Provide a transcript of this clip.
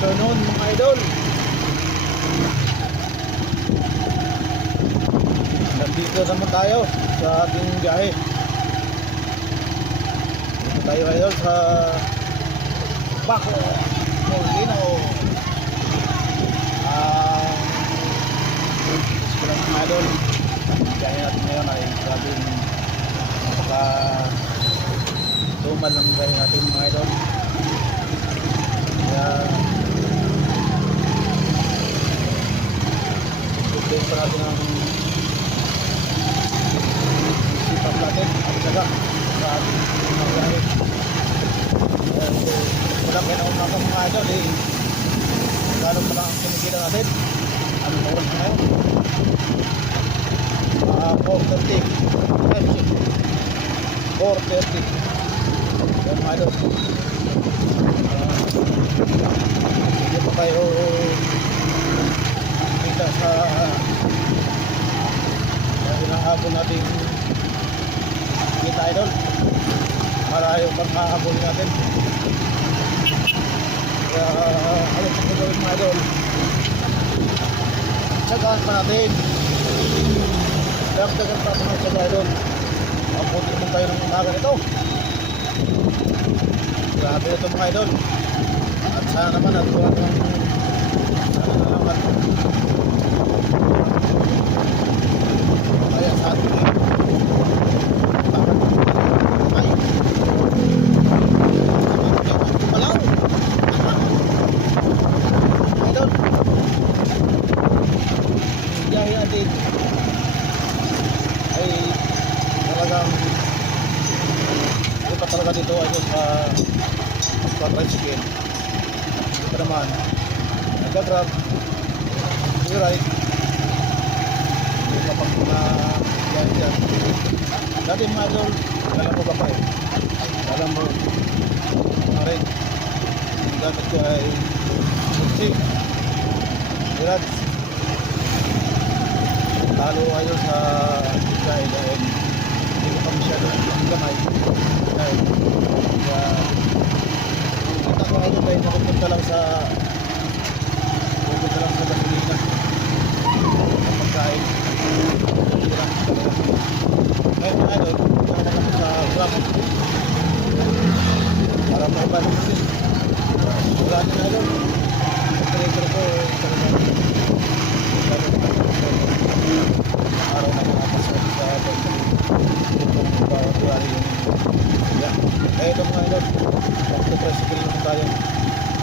afternoon mga idol. Nandito naman tayo sa ating biyahe. Dito tayo idol sa Baco, Molino. Gusto lang mga idol. Biyahe natin ngayon ay sabing tumal lang biyahe natin mga idol. Kaya ito pa natin ang sipag natin at saka sa ating mga biyahe. Wala kayo na umasa mga idol gano'n pa lang ang kinikita natin. Anong oras na ngayon? 4:30 yan mga idol. Hindi pa tayo kita sa hinahabol natin kita idol. Marayo pang hahabol natin. Kaya alam sa gawin mga idol, tsagaan pa natin. Dagdagan pa ito mga tsaga idol. Mabuti naman tayo ng umaga nito. Grabe ito mga idol. At sana naman at wala naman nalaman kaya sa atin ay malaw idol. Biyahe natin ay talagang iba talaga dito idol sa tricycle. Ito naman nag-grab, i-ride, hindi pa pang yan dyan. Dati mga idol, alam mo ba pa alam mo mga rin ang gamit ko ay sip i-ride. Talo idol sa dahil hindi ko pa masyado ang gamay dahil kita ko idol ay nakupunta lang sa gasolina sa pagkain. Ngayon mga idol, kaya naman sa gramo para mauban natin. Wala din idol.